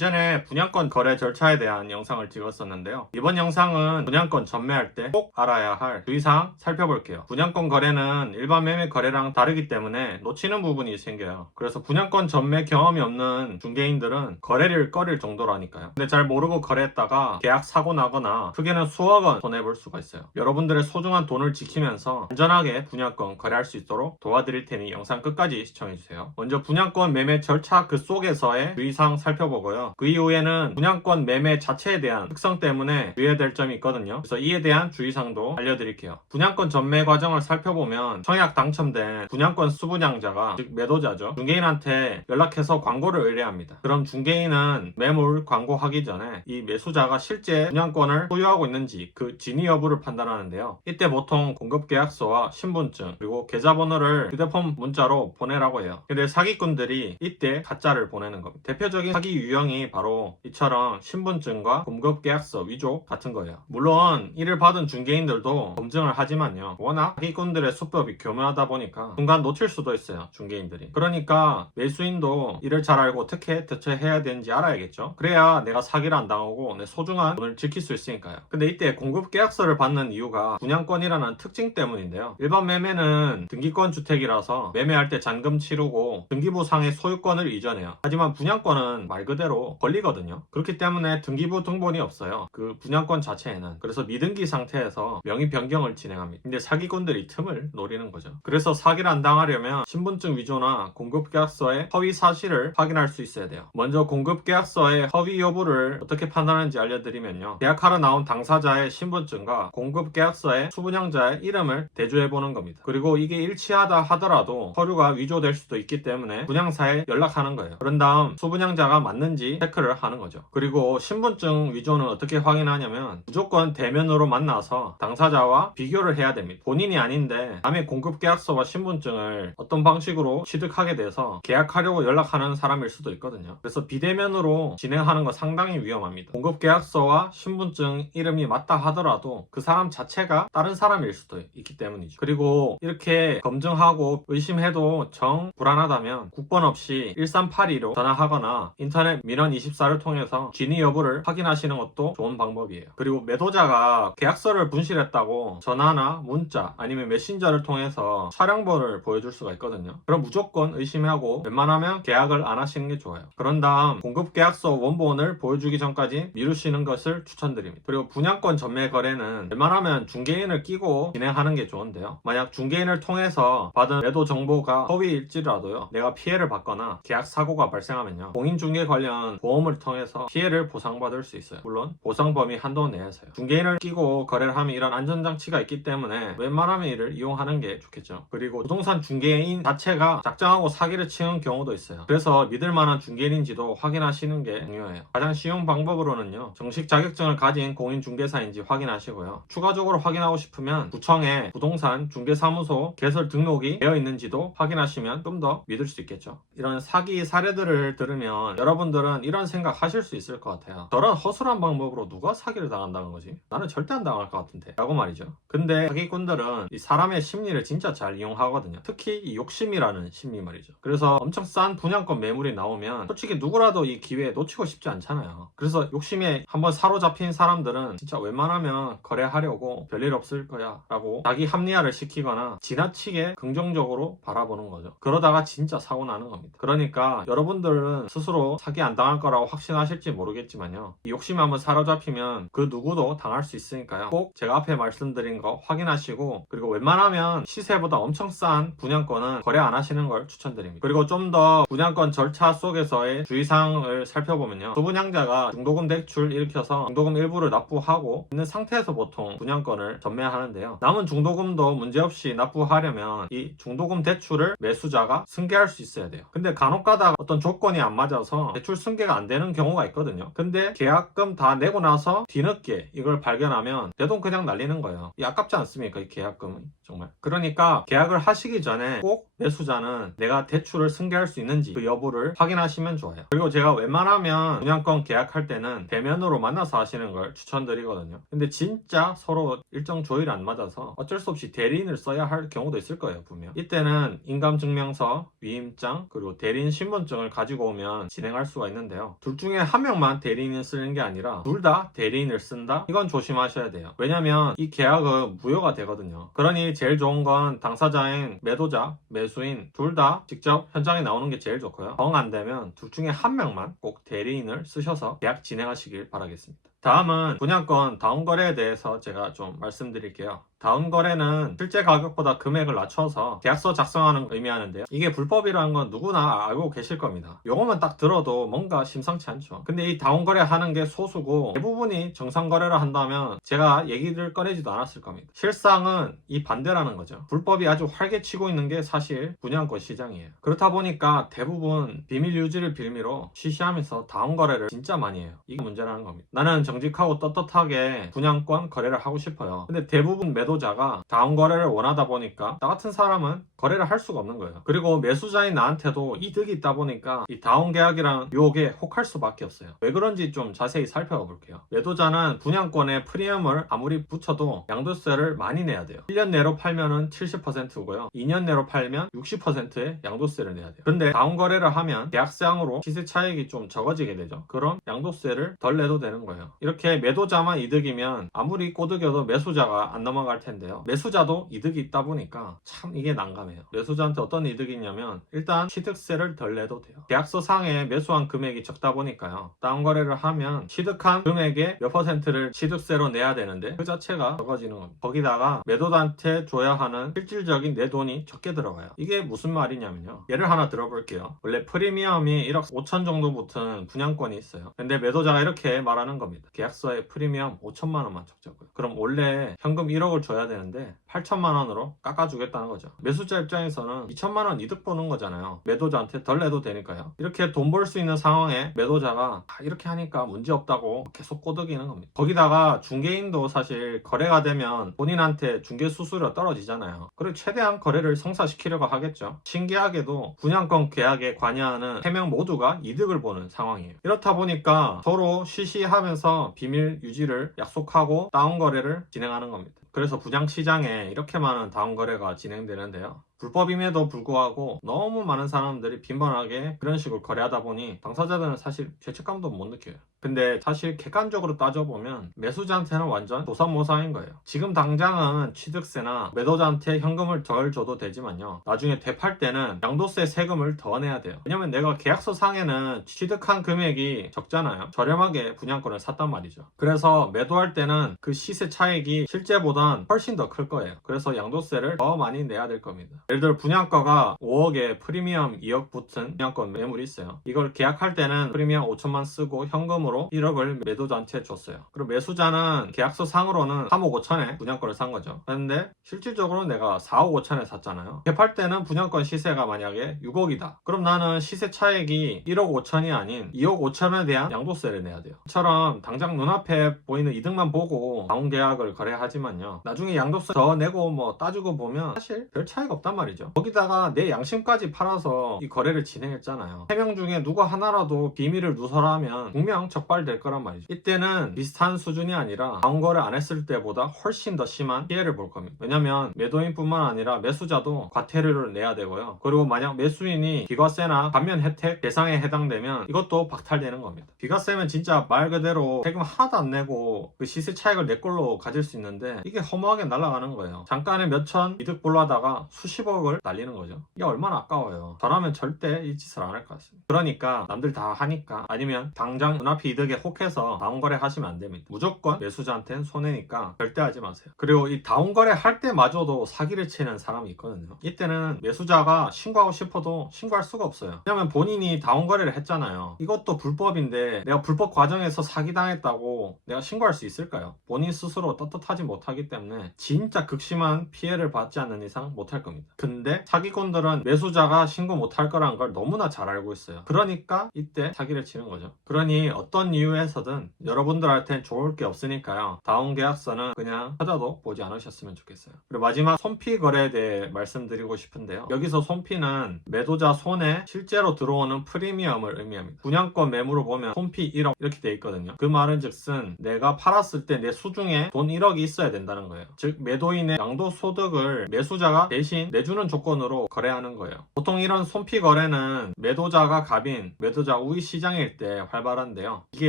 이전에 분양권 거래 절차에 대한 영상을 찍었었는데요. 이번 영상은 분양권 전매할 때 꼭 알아야 할 주의사항 살펴볼게요. 분양권 거래는 일반 매매 거래랑 다르기 때문에 놓치는 부분이 생겨요. 그래서 분양권 전매 경험이 없는 중개인들은 거래를 꺼릴 정도라니까요. 근데 잘 모르고 거래했다가 계약 사고 나거나 크게는 수억 원 손해볼 수가 있어요. 여러분들의 소중한 돈을 지키면서 안전하게 분양권 거래할 수 있도록 도와드릴 테니 영상 끝까지 시청해주세요. 먼저 분양권 매매 절차 그 속에서의 주의사항 살펴보고요. 그 이후에는 분양권 매매 자체에 대한 특성 때문에 주의해야 될 점이 있거든요. 그래서 이에 대한 주의사항도 알려드릴게요. 분양권 전매 과정을 살펴보면 청약 당첨된 분양권 수분양자가, 즉 매도자죠, 중개인한테 연락해서 광고를 의뢰합니다. 그럼 중개인은 매물 광고하기 전에 이 매수자가 실제 분양권을 소유하고 있는지 그 진위 여부를 판단하는데요. 이때 보통 공급계약서와 신분증 그리고 계좌번호를 휴대폰 문자로 보내라고 해요. 근데 사기꾼들이 이때 가짜를 보내는 겁니다. 대표적인 사기 유형이 바로 이처럼 신분증과 공급계약서 위조 같은 거예요. 물론 이를 받은 중개인들도 검증을 하지만요, 워낙 사기꾼들의 수법이 교묘하다 보니까 순간 놓칠 수도 있어요, 중개인들이. 그러니까 매수인도 이를 잘 알고 어떻게 대처해야 되는지 알아야겠죠. 그래야 내가 사기를 안 당하고 내 소중한 돈을 지킬 수 있으니까요. 근데 이때 공급계약서를 받는 이유가 분양권이라는 특징 때문인데요. 일반 매매는 등기권 주택이라서 매매할 때 잔금 치르고 등기부상의 소유권을 이전해요. 하지만 분양권은 말 그대로 권리거든요. 그렇기 때문에 등기부 등본이 없어요, 그 분양권 자체에는. 그래서 미등기 상태에서 명의 변경을 진행합니다. 근데 사기꾼들이 틈을 노리는 거죠. 그래서 사기를 안 당하려면 신분증 위조나 공급계약서의 허위 사실을 확인할 수 있어야 돼요. 먼저 공급계약서의 허위 여부를 어떻게 판단하는지 알려드리면요, 계약하러 나온 당사자의 신분증과 공급계약서의 수분양자의 이름을 대조해보는 겁니다. 그리고 이게 일치하다 하더라도 서류가 위조될 수도 있기 때문에 분양사에 연락하는 거예요. 그런 다음 수분양자가 맞는지 체크를 하는 거죠. 그리고 신분증 위조는 어떻게 확인하냐면 무조건 대면으로 만나서 당사자와 비교를 해야 됩니다. 본인이 아닌데 남의 공급계약서와 신분증을 어떤 방식으로 취득하게 돼서 계약하려고 연락하는 사람일 수도 있거든요. 그래서 비대면으로 진행하는 거 상당히 위험합니다. 공급계약서와 신분증 이름이 맞다 하더라도 그 사람 자체가 다른 사람일 수도 있기 때문이죠. 그리고 이렇게 검증하고 의심해도 정 불안하다면 국번 없이 1382로 전화하거나 인터넷 민원24를 통해서 진위 여부를 확인하시는 것도 좋은 방법이에요. 그리고 매도자가 계약서를 분실했다고 전화나 문자 아니면 메신저를 통해서 촬영본을 보여줄 수가 있거든요. 그럼 무조건 의심하고 웬만하면 계약을 안 하시는 게 좋아요. 그런 다음 공급계약서 원본을 보여주기 전까지 미루시는 것을 추천드립니다. 그리고 분양권 전매 거래는 웬만하면 중개인을 끼고 진행하는 게 좋은데요, 만약 중개인을 통해서 받은 매도 정보가 허위일지라도요, 내가 피해를 받거나 계약 사고가 발생하면요, 공인중개 관련 보험을 통해서 피해를 보상받을 수 있어요. 물론 보상 범위 한도 내에서요. 중개인을 끼고 거래를 하면 이런 안전장치가 있기 때문에 웬만하면 이를 이용하는 게 좋겠죠. 그리고 부동산 중개인 자체가 작정하고 사기를 치는 경우도 있어요. 그래서 믿을 만한 중개인인지도 확인하시는 게 중요해요. 가장 쉬운 방법으로는요, 정식 자격증을 가진 공인중개사인지 확인하시고요, 추가적으로 확인하고 싶으면 구청에 부동산 중개사무소 개설 등록이 되어 있는지도 확인하시면 좀 더 믿을 수 있겠죠. 이런 사기 사례들을 들으면 여러분들은 이런 생각 하실 수 있을 것 같아요. 저런 허술한 방법으로 누가 사기를 당한다는 거지? 나는 절대 안 당할 것 같은데 라고 말이죠. 근데 사기꾼들은 이 사람의 심리를 진짜 잘 이용하거든요. 특히 이 욕심이라는 심리 말이죠. 그래서 엄청 싼 분양권 매물이 나오면 솔직히 누구라도 이 기회에 놓치고 싶지 않잖아요. 그래서 욕심에 한번 사로잡힌 사람들은 진짜 웬만하면 거래하려고 별일 없을 거야 라고 자기 합리화를 시키거나 지나치게 긍정적으로 바라보는 거죠. 그러다가 진짜 사고 나는 겁니다. 그러니까 여러분들은 스스로 사기 안 당할 거라고 확신하실지 모르겠지만요, 이 욕심에 한번 사로잡히면 그 누구도 당할 수 있으니까요, 꼭 제가 앞에 말씀드린 거 확인하시고, 그리고 웬만하면 시세보다 엄청 싼 분양권은 거래 안 하시는 걸 추천드립니다. 그리고 좀 더 분양권 절차 속에서의 주의사항을 살펴보면요, 소분양자가 중도금 대출 일으켜서 중도금 일부를 납부하고 있는 상태에서 보통 분양권을 전매하는데요, 남은 중도금도 문제없이 납부하려면 이 중도금 대출을 매수자가 승계할 수 있어야 돼요. 근데 간혹 가다가 어떤 조건이 안 맞아서 대출 승계가 안 되는 경우가 있거든요. 근데 계약금 다 내고 나서 뒤늦게 이걸 발견하면 내 돈 그냥 날리는 거예요. 이 아깝지 않습니까, 이 계약금은? 정말. 그러니까 계약을 하시기 전에 꼭 매수자는 내가 대출을 승계할 수 있는지 그 여부를 확인하시면 좋아요. 그리고 제가 웬만하면 분양권 계약할 때는 대면으로 만나서 하시는 걸 추천드리거든요. 근데 진짜 서로 일정 조율이 안 맞아서 어쩔 수 없이 대리인을 써야 할 경우도 있을 거예요, 분명. 이때는 인감증명서, 위임장, 그리고 대리인 신분증을 가지고 오면 진행할 수가 있는데요. 둘 중에 한 명만 대리인을 쓰는 게 아니라 둘 다 대리인을 쓴다? 이건 조심하셔야 돼요. 왜냐면 이 계약은 무효가 되거든요. 그러니 제일 좋은 건 당사자인 매도자, 매수인 둘 다 직접 현장에 나오는 게 제일 좋고요. 정 안 되면 둘 중에 한 명만 꼭 대리인을 쓰셔서 계약 진행하시길 바라겠습니다. 다음은 분양권 다운거래에 대해서 제가 좀 말씀드릴게요. 다운거래는 실제 가격보다 금액을 낮춰서 계약서 작성하는 걸 의미하는데요. 이게 불법이라는 건 누구나 알고 계실 겁니다. 요거만 딱 들어도 뭔가 심상치 않죠. 근데 이 다운거래 하는 게 소수고 대부분이 정상거래를 한다면 제가 얘기를 꺼내지도 않았을 겁니다. 실상은 이 반대라는 거죠. 불법이 아주 활개치고 있는 게 사실 분양권 시장이에요. 그렇다 보니까 대부분 비밀 유지를 빌미로 쉬쉬하면서 다운거래를 진짜 많이 해요. 이게 문제라는 겁니다. 나는 정직하고 떳떳하게 분양권 거래를 하고 싶어요. 근데 대부분 매도자가 다운거래를 원하다 보니까 나 같은 사람은 거래를 할 수가 없는 거예요. 그리고 매수자인 나한테도 이득이 있다 보니까 이 다운계약이랑 유혹에 혹할 수밖에 없어요. 왜 그런지 좀 자세히 살펴봐 볼게요. 매도자는 분양권에 프리미엄을 아무리 붙여도 양도세를 많이 내야 돼요. 1년 내로 팔면은 70%고요. 2년 내로 팔면 60%의 양도세를 내야 돼요. 근데 다운거래를 하면 계약상으로 시세 차익이 좀 적어지게 되죠. 그럼 양도세를 덜 내도 되는 거예요. 이렇게 매도자만 이득이면 아무리 꼬드겨도 매수자가 안 넘어갈 텐데요. 매수자도 이득이 있다 보니까 참 이게 난감해요. 매수자한테 어떤 이득이 있냐면 일단 취득세를 덜 내도 돼요. 계약서 상에 매수한 금액이 적다 보니까요. 다운거래를 하면 취득한 금액의 몇 퍼센트를 취득세로 내야 되는데 그 자체가 적어지는 겁니다. 거기다가 매도자한테 줘야 하는 실질적인 내 돈이 적게 들어가요. 이게 무슨 말이냐면요. 예를 하나 들어볼게요. 원래 프리미엄이 1억 5천 정도 붙은 분양권이 있어요. 근데 매도자가 이렇게 말하는 겁니다. 계약서에 프리미엄 5천만 원만 적자고요. 그럼 원래 현금 1억을 줘야 되는데 8천만 원으로 깎아주겠다는 거죠. 매수자 입장에서는 2천만 원 이득 보는 거잖아요. 매도자한테 덜 내도 되니까요. 이렇게 돈 벌 수 있는 상황에 매도자가 이렇게 하니까 문제 없다고 계속 꼬드기는 겁니다. 거기다가 중개인도 사실 거래가 되면 본인한테 중개 수수료 떨어지잖아요. 그리고 최대한 거래를 성사시키려고 하겠죠. 신기하게도 분양권 계약에 관여하는 3명 모두가 이득을 보는 상황이에요. 이렇다 보니까 서로 쉬쉬하면서 비밀 유지를 약속하고 다운거래를 진행하는 겁니다. 그래서 분양시장에 이렇게 많은 다운거래가 진행되는데요. 불법임에도 불구하고 너무 많은 사람들이 빈번하게 그런 식으로 거래하다 보니 당사자들은 사실 죄책감도 못 느껴요. 근데 사실 객관적으로 따져보면 매수자한테는 완전 도사모사인 거예요. 지금 당장은 취득세나 매도자한테 현금을 덜 줘도 되지만요. 나중에 되팔 때는 양도세 세금을 더 내야 돼요. 왜냐면 내가 계약서 상에는 취득한 금액이 적잖아요. 저렴하게 분양권을 샀단 말이죠. 그래서 매도할 때는 그 시세 차익이 실제보단 훨씬 더 클 거예요. 그래서 양도세를 더 많이 내야 될 겁니다. 예를 들어 분양가가 5억에 프리미엄 2억 붙은 분양권 매물이 있어요. 이걸 계약할 때는 프리미엄 5천만 쓰고 현금으로 1억을 매도자한테 줬어요. 그리고 매수자는 계약서 상으로는 3억 5천에 분양권을 산 거죠. 그런데 실질적으로 내가 4억 5천에 샀잖아요. 계약할 때는 분양권 시세가 만약에 6억이다. 그럼 나는 시세 차익이 1억 5천이 아닌 2억 5천에 대한 양도세를 내야 돼요. 이처럼 당장 눈앞에 보이는 이득만 보고 다운 계약을 거래하지만요. 나중에 양도세 더 내고 뭐 따지고 보면 사실 별 차이가 없단 말이죠. 거기다가 내 양심까지 팔아서 이 거래를 진행했잖아요. 3명 중에 누가 하나라도 비밀을 누설하면 분명 적발될 거란 말이죠. 이때는 비슷한 수준이 아니라 다운거래 안 했을 때보다 훨씬 더 심한 피해를 볼 겁니다. 왜냐면 매도인뿐만 아니라 매수자도 과태료를 내야 되고요. 그리고 만약 매수인이 비과세나 감면 혜택 대상에 해당되면 이것도 박탈되는 겁니다. 비과세면 진짜 말 그대로 세금 하나도 안 내고 그 시세 차익을 내 걸로 가질 수 있는데 이게 허무하게 날아가는 거예요. 잠깐에 몇천 이득 보려다가 수십억을 날리는 거죠. 이게 얼마나 아까워요. 저라면 절대 이 짓을 안 할 것 같습니다. 그러니까 남들 다 하니까 아니면 당장 눈앞이 이득에 혹해서 다운거래 하시면 안 됩니다. 무조건 매수자한테는 손해니까 절대 하지 마세요. 그리고 이 다운거래 할 때마저도 사기를 치는 사람이 있거든요. 이때는 매수자가 신고하고 싶어도 신고할 수가 없어요. 왜냐면 본인이 다운거래를 했잖아요. 이것도 불법인데 내가 불법 과정에서 사기당했다고 내가 신고할 수 있을까요? 본인 스스로 떳떳하지 못하기 거기 때문에 진짜 극심한 피해를 받지 않는 이상 못할 겁니다. 근데 사기꾼들은 매수자가 신고 못할 거라는 걸 너무나 잘 알고 있어요. 그러니까 이때 사기를 치는 거죠. 그러니 어떤 이유에서든 여러분들한테는 좋을 게 없으니까요. 다운 계약서는 그냥 쳐다도 보지 않으셨으면 좋겠어요. 그리고 마지막 손피 거래에 대해 말씀드리고 싶은데요. 여기서 손피는 매도자 손에 실제로 들어오는 프리미엄을 의미합니다. 분양권 매물을 보면 손피 1억 이렇게 돼 있거든요. 그 말은 즉슨 내가 팔았을 때 내 수중에 돈 1억이 있어야 된다는 거예요. 즉 매도인의 양도소득을 매수자가 대신 내주는 조건으로 거래하는 거예요. 보통 이런 손피 거래는 매도자가 갑인, 매도자 우위 시장일 때 활발한데요. 이게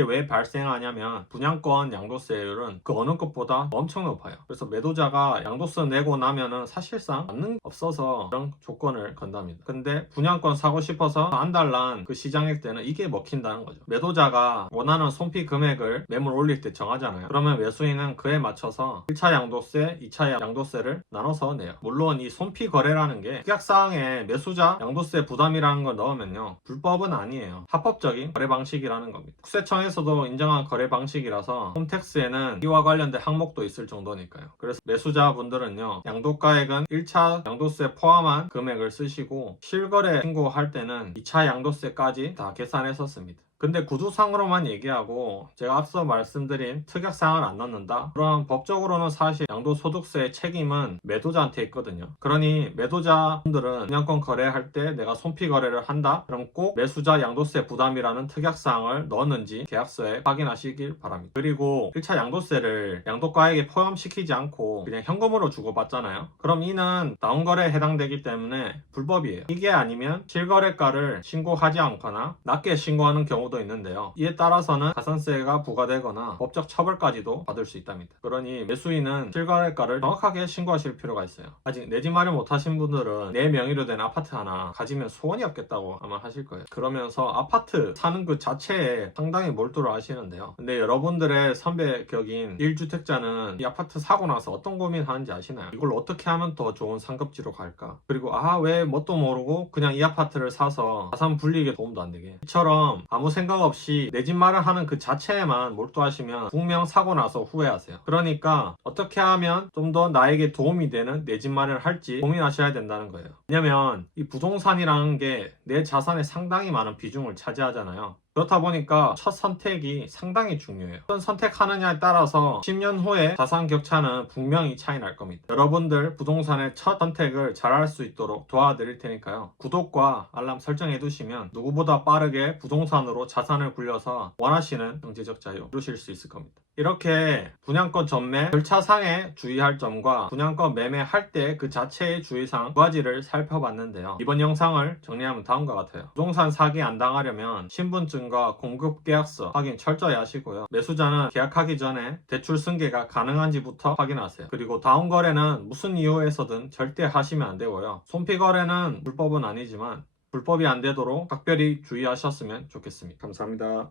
왜 발생하냐면 분양권 양도세율은 그 어느 것보다 엄청 높아요. 그래서 매도자가 양도세 내고 나면은 사실상 받는 게 없어서 그런 조건을 건답니다. 근데 분양권 사고 싶어서 안달난 그 시장일 때는 이게 먹힌다는 거죠. 매도자가 원하는 손피 금액을 매물 올릴 때 정하잖아요. 그러면 매수인은 그에 맞춰서 1차 양도세, 2차 양도세를 나눠서 내요. 물론 이 손피 거래라는 게 특약사항에 매수자 양도세 부담이라는 걸 넣으면요. 불법은 아니에요. 합법적인 거래 방식이라는 겁니다. 국세청에서도 인정한 거래 방식이라서 홈택스에는 이와 관련된 항목도 있을 정도니까요. 그래서 매수자분들은요. 양도가액은 1차 양도세 포함한 금액을 쓰시고 실거래 신고할 때는 2차 양도세까지 다 계산해서 씁니다. 근데 구두상으로만 얘기하고 제가 앞서 말씀드린 특약사항을 안 넣는다? 그럼 법적으로는 사실 양도소득세의 책임은 매도자한테 있거든요. 그러니 매도자분들은 분양권 거래할 때 내가 손피 거래를 한다? 그럼 꼭 매수자 양도세 부담이라는 특약사항을 넣었는지 계약서에 확인하시길 바랍니다. 그리고 1차 양도세를 양도가액에 포함시키지 않고 그냥 현금으로 주고받잖아요. 그럼 이는 다운거래에 해당되기 때문에 불법이에요. 이게 아니면 실거래가를 신고하지 않거나 낮게 신고하는 경우도 있는데요. 이에 따라서는 가산세가 부과되거나 법적 처벌까지도 받을 수 있답니다. 그러니 매수인은 실거래가를 정확하게 신고하실 필요가 있어요. 아직 내 집 마련 못하신 분들은 내 명의로 된 아파트 하나 가지면 소원이 없겠다고 아마 하실 거예요. 그러면서 아파트 사는 그 자체에 상당히 몰두를 하시는데요. 근데 여러분들의 선배 격인 1주택자는 이 아파트 사고 나서 어떤 고민하는지 아시나요? 이걸 어떻게 하면 더 좋은 상급지로 갈까? 그리고 왜 뭣도 모르고 그냥 이 아파트를 사서 자산 불리익에 도움도 안 되게. 이처럼 아무 생각 없이 내 집 마련하는 그 자체에만 몰두하시면 분명 사고 나서 후회하세요. 그러니까 어떻게 하면 좀 더 나에게 도움이 되는 내 집 마련을 할지 고민하셔야 된다는 거예요. 왜냐면 이 부동산이라는 게 내 자산의 상당히 많은 비중을 차지하잖아요. 그렇다 보니까 첫 선택이 상당히 중요해요. 어떤 선택하느냐에 따라서 10년 후에 자산 격차는 분명히 차이 날 겁니다. 여러분들 부동산의 첫 선택을 잘할 수 있도록 도와드릴 테니까요. 구독과 알람 설정해 두시면 누구보다 빠르게 부동산으로 자산을 굴려서 원하시는 경제적 자유 이루실 수 있을 겁니다. 이렇게 분양권 전매 절차상에 주의할 점과 분양권 매매할 때 그 자체의 주의사항 두 가지를 살펴봤는데요. 이번 영상을 정리하면 다음과 같아요. 부동산 사기 안 당하려면 신분증과 공급계약서 확인 철저히 하시고요. 매수자는 계약하기 전에 대출 승계가 가능한지부터 확인하세요. 그리고 다운거래는 무슨 이유에서든 절대 하시면 안 되고요. 손피거래는 불법은 아니지만 불법이 안 되도록 각별히 주의하셨으면 좋겠습니다. 감사합니다.